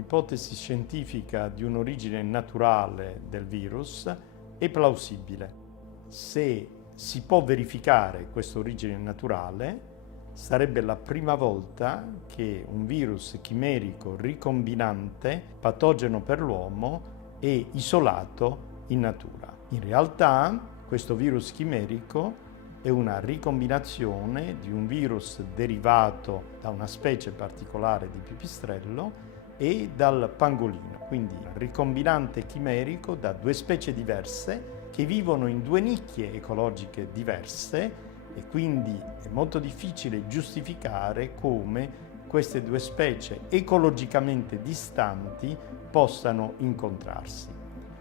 l'ipotesi scientifica di un'origine naturale del virus è plausibile. Se si può verificare questa origine naturale, sarebbe la prima volta che un virus chimerico ricombinante, patogeno per l'uomo, è isolato in natura. In realtà, questo virus chimerico è una ricombinazione di un virus derivato da una specie particolare di pipistrello e dal pangolino, quindi ricombinante chimerico da due specie diverse che vivono in due nicchie ecologiche diverse, e quindi è molto difficile giustificare come queste due specie ecologicamente distanti possano incontrarsi.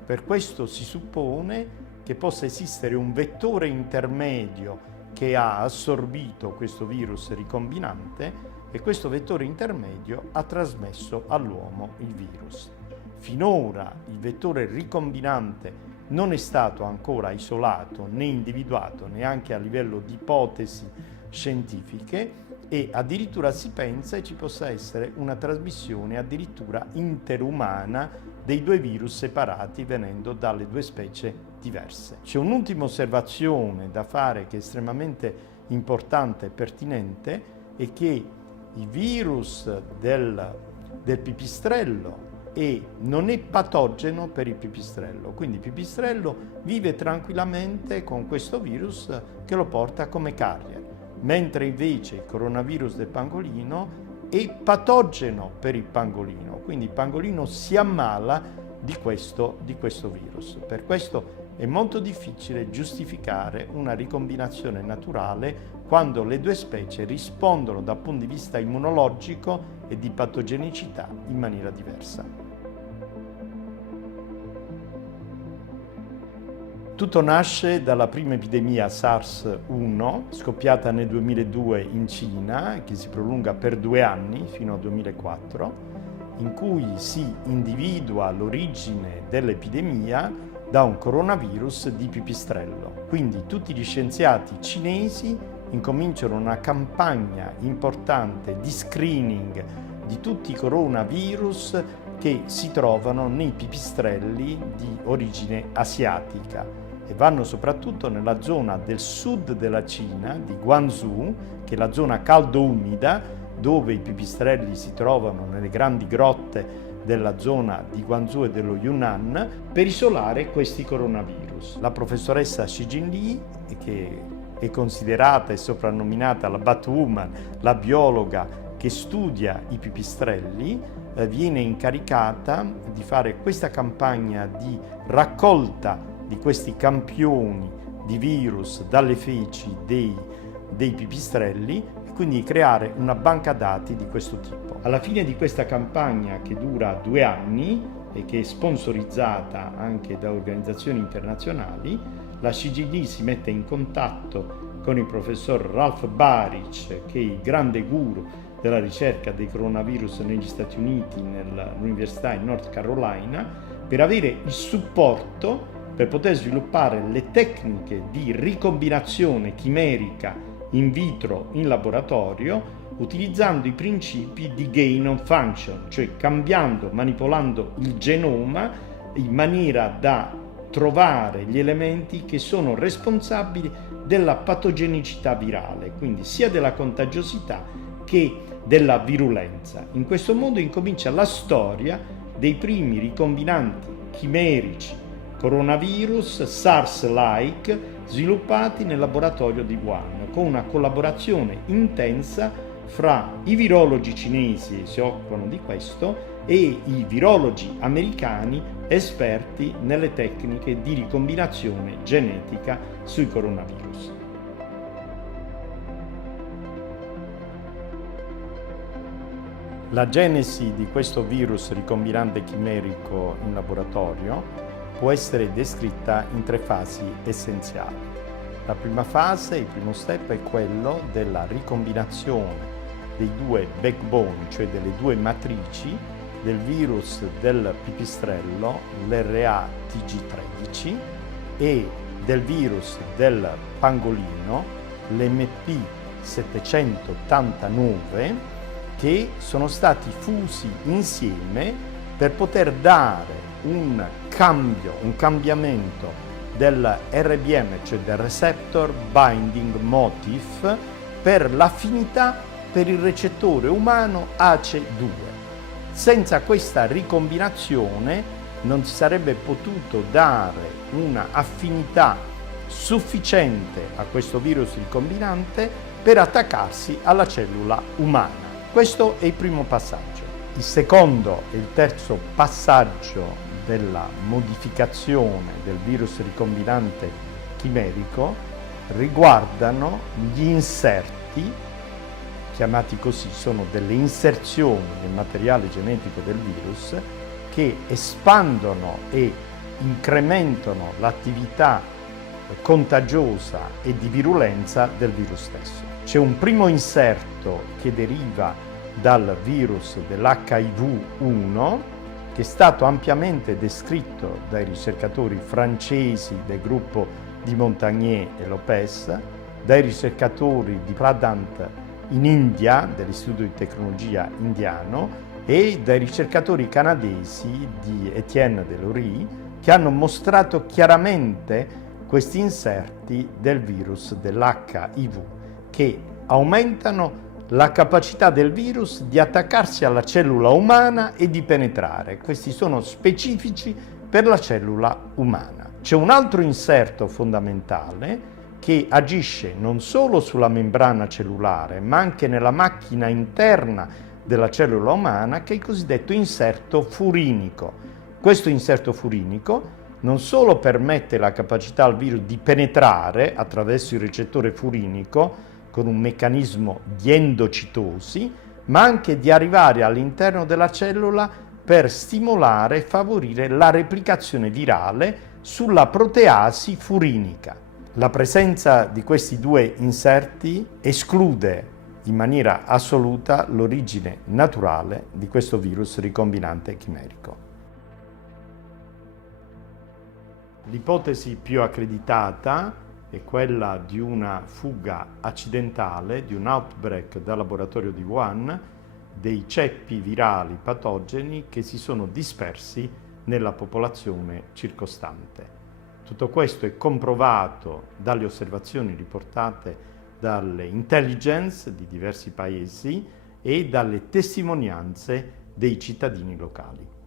Per questo si suppone che possa esistere un vettore intermedio che ha assorbito questo virus ricombinante e questo vettore intermedio ha trasmesso all'uomo il virus. Finora il vettore ricombinante non è stato ancora isolato né individuato neanche a livello di ipotesi scientifiche, e addirittura si pensa che ci possa essere una trasmissione addirittura interumana dei due virus separati venendo dalle due specie diverse. C'è un'ultima osservazione da fare che è estremamente importante e pertinente, è che il virus del pipistrello non è patogeno per il pipistrello, quindi il pipistrello vive tranquillamente con questo virus che lo porta come carrier, mentre invece il coronavirus del pangolino è patogeno per il pangolino, quindi il pangolino si ammala di questo virus. Per questo è molto difficile giustificare una ricombinazione naturale quando le due specie rispondono dal punto di vista immunologico e di patogenicità in maniera diversa. Tutto nasce dalla prima epidemia SARS-1, scoppiata nel 2002 in Cina, che si prolunga per 2 anni, fino al 2004, in cui si individua l'origine dell'epidemia da un coronavirus di pipistrello. Quindi tutti gli scienziati cinesi incominciano una campagna importante di screening di tutti i coronavirus che si trovano nei pipistrelli di origine asiatica, e vanno soprattutto nella zona del sud della Cina, di Guangzhou, che è la zona caldo-umida, dove i pipistrelli si trovano nelle grandi grotte della zona di Guangzhou e dello Yunnan, per isolare questi coronavirus. La professoressa Xi Jinli, che è considerata e soprannominata la Batwoman, la biologa che studia i pipistrelli, viene incaricata di fare questa campagna di raccolta di questi campioni di virus dalle feci dei pipistrelli, e quindi creare una banca dati di questo tipo. Alla fine di questa campagna, che dura 2 anni e che è sponsorizzata anche da organizzazioni internazionali, la CGD si mette in contatto con il professor Ralph Baric, che è il grande guru della ricerca dei coronavirus negli Stati Uniti, nell'Università in North Carolina, per avere il supporto per poter sviluppare le tecniche di ricombinazione chimerica in vitro in laboratorio, utilizzando i principi di gain of function, cioè cambiando, manipolando il genoma in maniera da trovare gli elementi che sono responsabili della patogenicità virale, quindi sia della contagiosità che della virulenza. In questo modo incomincia la storia dei primi ricombinanti chimerici coronavirus SARS-like sviluppati nel laboratorio di Wuhan, con una collaborazione intensa fra i virologi cinesi che si occupano di questo e i virologi americani esperti nelle tecniche di ricombinazione genetica sui coronavirus. La genesi di questo virus ricombinante chimerico in laboratorio può essere descritta in 3 fasi essenziali. La prima fase, il primo step, è quello della ricombinazione dei 2 backbone, cioè delle 2 matrici del virus del pipistrello, l'RA-TG13, e del virus del pangolino, l'MP789, che sono stati fusi insieme per poter dare un cambiamento del RBM, cioè del Receptor Binding Motif, per l'affinità per il recettore umano ACE2. Senza questa ricombinazione non si sarebbe potuto dare una affinità sufficiente a questo virus ricombinante per attaccarsi alla cellula umana. Questo è il primo passaggio. Il secondo e il terzo passaggio della modificazione del virus ricombinante chimerico riguardano gli inserti, chiamati così, sono delle inserzioni nel materiale genetico del virus che espandono e incrementano l'attività contagiosa e di virulenza del virus stesso. C'è un primo inserto che deriva dal virus dell'HIV-1 che è stato ampiamente descritto dai ricercatori francesi del gruppo di Montagnier e Lopez, dai ricercatori di Pradant in India, dell'Istituto di Tecnologia indiano, e dai ricercatori canadesi di Etienne Delory, che hanno mostrato chiaramente questi inserti del virus dell'HIV, che aumentano la capacità del virus di attaccarsi alla cellula umana e di penetrare. Questi sono specifici per la cellula umana. C'è un altro inserto fondamentale che agisce non solo sulla membrana cellulare, ma anche nella macchina interna della cellula umana, che è il cosiddetto inserto furinico. Questo inserto furinico non solo permette la capacità al virus di penetrare attraverso il recettore furinico con un meccanismo di endocitosi, ma anche di arrivare all'interno della cellula per stimolare e favorire la replicazione virale sulla proteasi furinica. La presenza di questi due inserti esclude in maniera assoluta l'origine naturale di questo virus ricombinante chimerico. L'ipotesi più accreditata è quella di una fuga accidentale, di un outbreak dal laboratorio di Wuhan, dei ceppi virali patogeni che si sono dispersi nella popolazione circostante. Tutto questo è comprovato dalle osservazioni riportate dalle intelligence di diversi paesi e dalle testimonianze dei cittadini locali.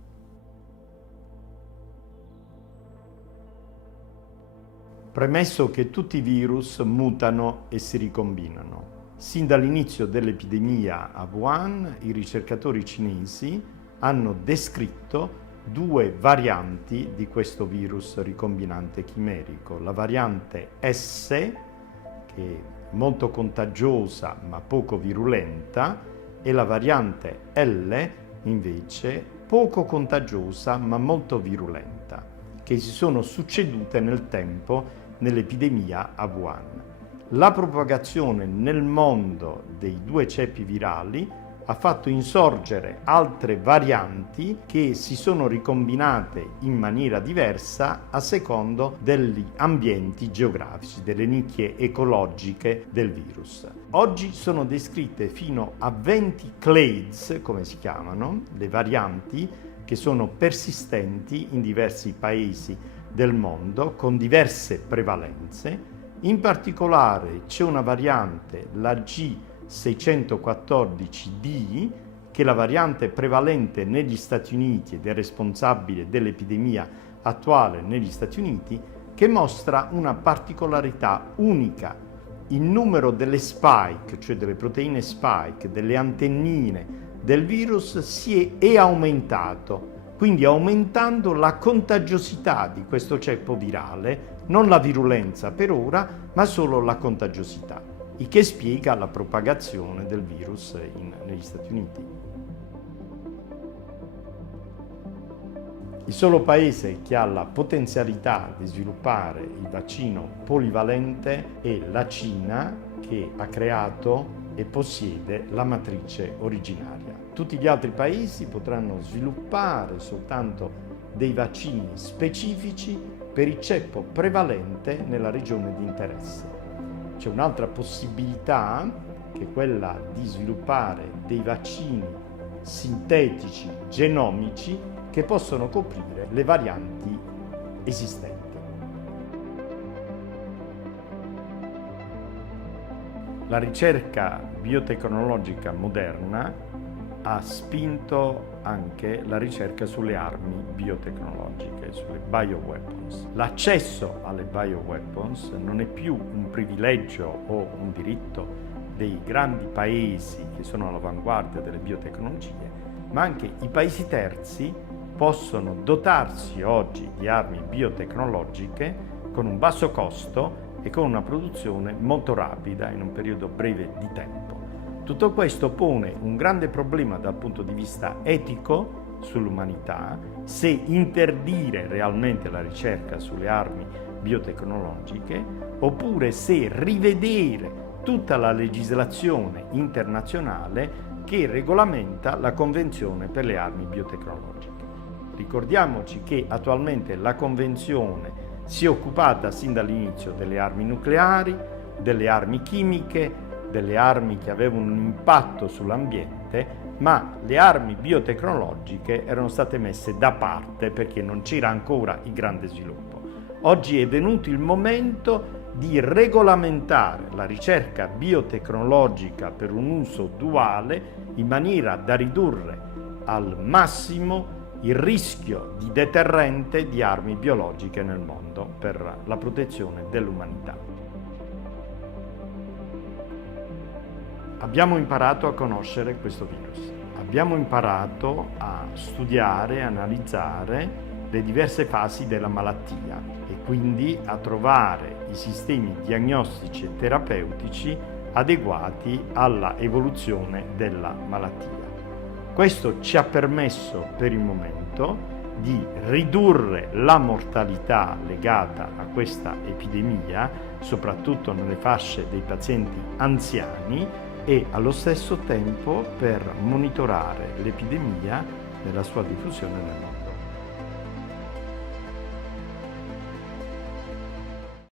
Premesso che tutti i virus mutano e si ricombinano. Sin dall'inizio dell'epidemia a Wuhan, i ricercatori cinesi hanno descritto due varianti di questo virus ricombinante chimerico. La variante S, che è molto contagiosa ma poco virulenta, e la variante L, invece, poco contagiosa ma molto virulenta, che si sono succedute nel tempo nell'epidemia a Wuhan. La propagazione nel mondo dei due ceppi virali ha fatto insorgere altre varianti che si sono ricombinate in maniera diversa a secondo degli ambienti geografici, delle nicchie ecologiche del virus. Oggi sono descritte fino a 20 clades, come si chiamano, le varianti che sono persistenti in diversi paesi del mondo con diverse prevalenze. In particolare c'è una variante, la G614D, che è la variante prevalente negli Stati Uniti ed è responsabile dell'epidemia attuale negli Stati Uniti, che mostra una particolarità unica. Il numero delle spike, cioè delle proteine spike, delle antennine del virus è aumentato, quindi aumentando la contagiosità di questo ceppo virale, non la virulenza per ora, ma solo la contagiosità, il che spiega la propagazione del virus negli Stati Uniti. Il solo paese che ha la potenzialità di sviluppare il vaccino polivalente è la Cina, che ha creato e possiede la matrice originaria. Tutti gli altri paesi potranno sviluppare soltanto dei vaccini specifici per il ceppo prevalente nella regione di interesse. C'è un'altra possibilità che è quella di sviluppare dei vaccini sintetici genomici che possono coprire le varianti esistenti. La ricerca biotecnologica moderna ha spinto anche la ricerca sulle armi biotecnologiche, sulle bioweapons. L'accesso alle bioweapons non è più un privilegio o un diritto dei grandi paesi che sono all'avanguardia delle biotecnologie, ma anche i paesi terzi possono dotarsi oggi di armi biotecnologiche con un basso costo e con una produzione molto rapida in un periodo breve di tempo. Tutto questo pone un grande problema dal punto di vista etico sull'umanità, se interdire realmente la ricerca sulle armi biotecnologiche oppure se rivedere tutta la legislazione internazionale che regolamenta la Convenzione per le armi biotecnologiche. Ricordiamoci che attualmente la Convenzione si è occupata sin dall'inizio delle armi nucleari, delle armi chimiche, delle armi che avevano un impatto sull'ambiente, ma le armi biotecnologiche erano state messe da parte perché non c'era ancora il grande sviluppo. Oggi è venuto il momento di regolamentare la ricerca biotecnologica per un uso duale in maniera da ridurre al massimo il rischio di deterrente di armi biologiche nel mondo per la protezione dell'umanità. Abbiamo imparato a conoscere questo virus, abbiamo imparato a studiare, analizzare le diverse fasi della malattia e quindi a trovare i sistemi diagnostici e terapeutici adeguati alla evoluzione della malattia. Questo ci ha permesso per il momento di ridurre la mortalità legata a questa epidemia, soprattutto nelle fasce dei pazienti anziani, e allo stesso tempo per monitorare l'epidemia nella sua diffusione nel mondo.